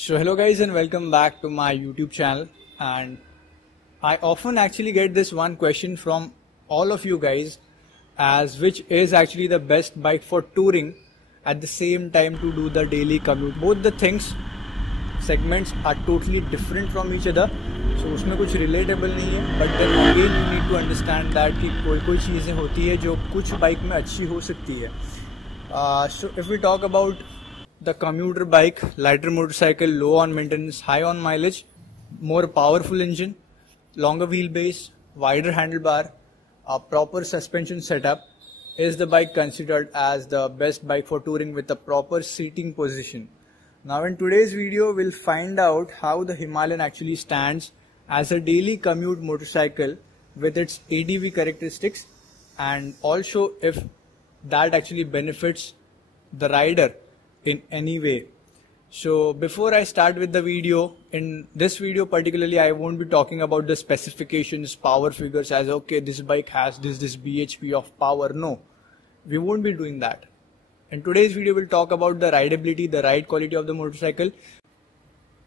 So hello guys and welcome back to my YouTube channel, and I often actually get this one question from all of you guys as which is actually the best bike for touring at the same time to do the daily commute. Both the things segments are totally different from each other, so उसमें कुछ relatable नहीं है, but then again you need to understand that कि कोई चीज़ें होती है जो कुछ बाइक में अच्छी हो सकती है. So if we talk about the commuter bike, lighter motorcycle, low on maintenance, high on mileage, more powerful engine, longer wheelbase, wider handlebar, a proper suspension setup, is the bike considered as the best bike for touring with a proper seating position. Now in today's video we'll find out how the Himalayan actually stands as a daily commute motorcycle with its ADV characteristics, and also if that actually benefits the rider in any way. So before I start with the video, in this video particularly I won't be talking about the specifications, power figures as okay this bike has this bhp of power. No, we won't be doing that. In today's video we'll talk about the rideability, the ride quality of the motorcycle.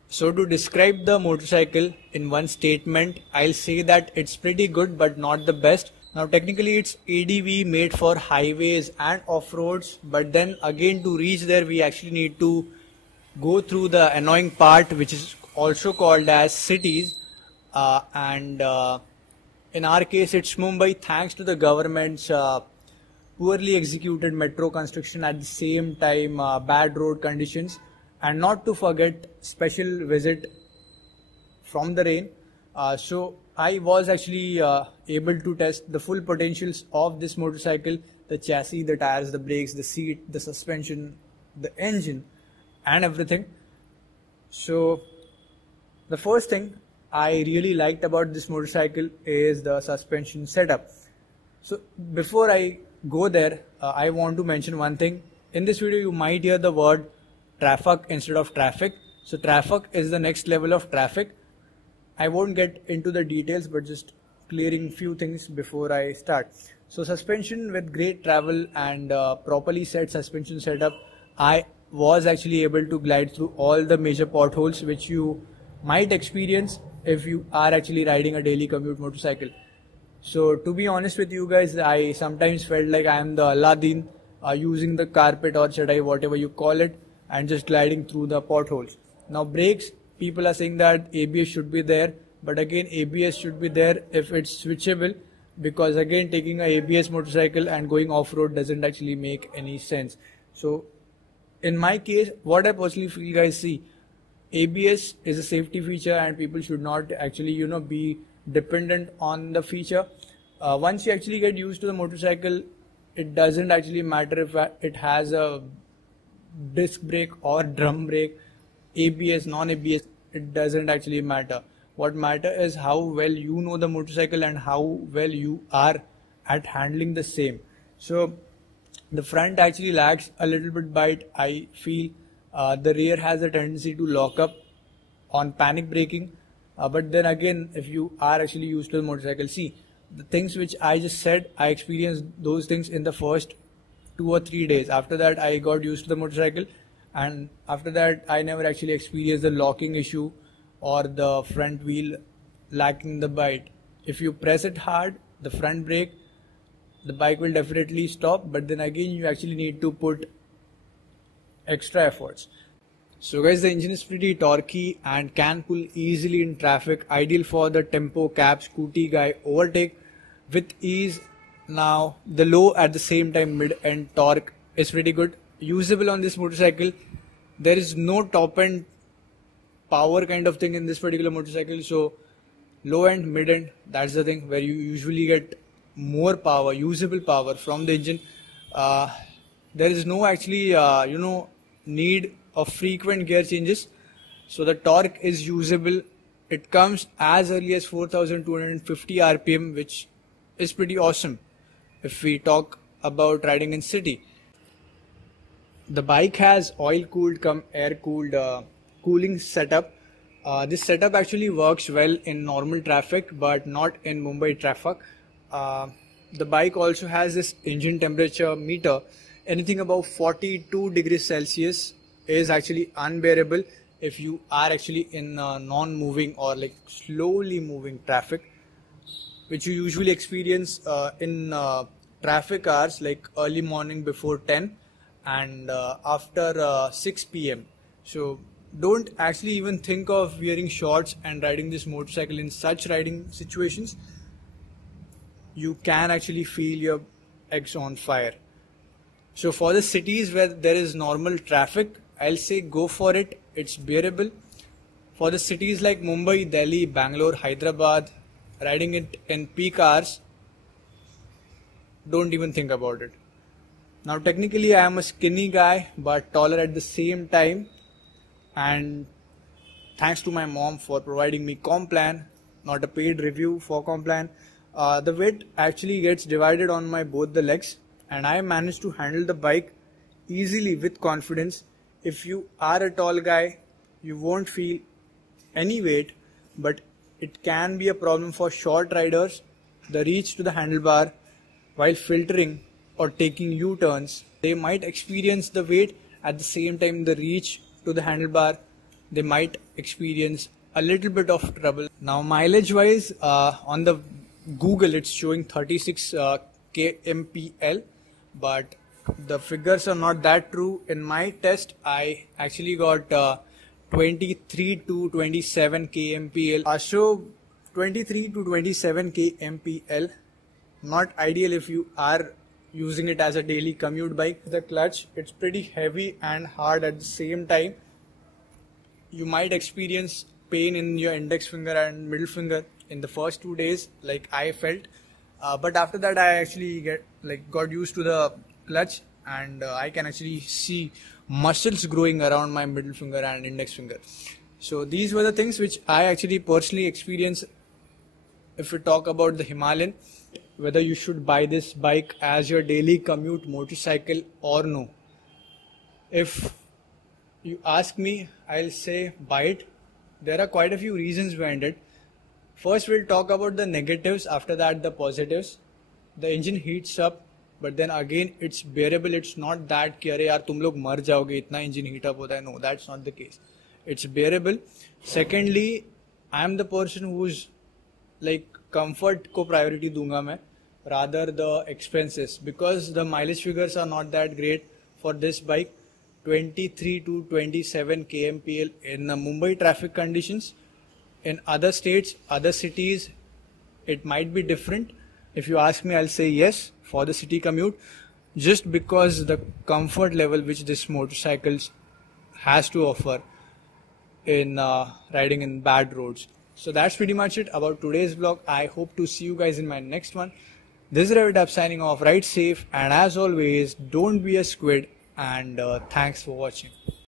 So to describe the motorcycle in one statement, I'll say that it's pretty good but not the best. Now technically it's ADV made for highways and off-roads, but then again to reach there we actually need to go through the annoying part which is also called as cities, and in our case it's Mumbai, thanks to the government's poorly executed metro construction, at the same time bad road conditions, and not to forget special visit from the rain. So I was actually able to test the full potentials of this motorcycle: the chassis, the tires, the brakes, the seat, the suspension, the engine and everything. So the first thing I really liked about this motorcycle is the suspension setup. So before I go there, I want to mention one thing. In this video you might hear the word traffic instead of traffic. So traffic is the next level of traffic. I won't get into the details, but just clearing few things before I start. So suspension with great travel and properly set suspension setup, I was actually able to glide through all the major potholes which you might experience if you are actually riding a daily commute motorcycle. So to be honest with you guys, I sometimes felt like I am the Aladdin using the carpet or chadai, whatever you call it, and just gliding through the potholes. Now brakes, people are saying that ABS should be there, but again ABS should be there if it's switchable, because again taking a ABS motorcycle and going off-road doesn't actually make any sense. So in my case, what I personally feel, guys, see, ABS is a safety feature and people should not actually be dependent on the feature. Once you actually get used to the motorcycle, it doesn't actually matter if it has a disc brake or drum brake, ABS, non-ABS, it doesn't actually matter. What matters is how well you know the motorcycle and how well you are at handling the same. So the front actually lags a little bit bite, I feel. The rear has a tendency to lock up on panic braking, but then again if you are actually used to the motorcycle, see, the things which I just said, I experienced those things in the first 2 or 3 days. After that I got used to the motorcycle, and after that I never actually experienced the locking issue or the front wheel lacking the bite. If you press it hard, the front brake, the bike will definitely stop, but then again you actually need to put extra efforts. So guys, the engine is pretty torquey and can pull easily in traffic, ideal for the tempo, cab, scooty guy, overtake with ease. Now the low at the same time mid-end torque is pretty good, usable on this motorcycle. There is no top end power kind of thing in this particular motorcycle, so low end, mid end, that's the thing where you usually get more power, usable power from the engine. There is no actually need of frequent gear changes, so the torque is usable. It comes as early as 4250 rpm, which is pretty awesome if we talk about riding in city. The bike has oil cooled cum air cooled cooling setup. This setup actually works well in normal traffic but not in Mumbai traffic. The bike also has this engine temperature meter. Anything above 42 degrees Celsius is actually unbearable. if you are actually in non-moving or like slowly moving traffic, which you usually experience in traffic hours like early morning before 10 and after 6 p.m. So don't actually even think of wearing shorts and riding this motorcycle in such riding situations. You can actually feel your eggs on fire. So for the cities where there is normal traffic, I'll say go for it. It's bearable. For the cities like Mumbai, Delhi, Bangalore, Hyderabad, riding it in peak hours, don't even think about it. Now technically I am a skinny guy but taller at the same time, and thanks to my mom for providing me Complan, not a paid review for Complan. The weight actually gets divided on my both the legs, and I managed to handle the bike easily with confidence. If you are a tall guy, you won't feel any weight, but it can be a problem for short riders. The reach to the handlebar while filtering or taking U-turns, they might experience the weight. At the same time, the reach to the handlebar, they might experience a little bit of trouble. Now mileage wise, on the Google it's showing 36 kmpl, but the figures are not that true. In my test I actually got 23 to 27 kmpl. So 23 to 27 kmpl, not ideal if you are using it as a daily commute bike. The clutch, it's pretty heavy and hard at the same time. You might experience pain in your index finger and middle finger in the first 2 days like I felt, but after that I actually got used to the clutch, and I can actually see muscles growing around my middle finger and index finger. So these were the things which I actually personally experienced. If we talk about the Himalayan, whether you should buy this bike as your daily commute motorcycle or no, if you ask me, I'll say buy it. There are quite a few reasons behind it. First we'll talk about the negatives, after that the positives. The engine heats up, but then again it's bearable. It's not that कि अरे यार तुम लोग मर जाओगे इतना engine heat up होता है. No, that's not the case. It's bearable. Secondly, I am the person who's like comfort को priority दूंगा मैं, rather the expenses, because the mileage figures are not that great for this bike. 23 to 27 kmpl in Mumbai traffic conditions. In other states, other cities, it might be different. If you ask me, I'll say yes for the city commute, just because the comfort level which this motorcycle has to offer in riding in bad roads. So that's pretty much it about today's vlog. I hope to see you guys in my next one. This is Ravitab signing off. Ride safe, and as always, don't be a squid, and thanks for watching.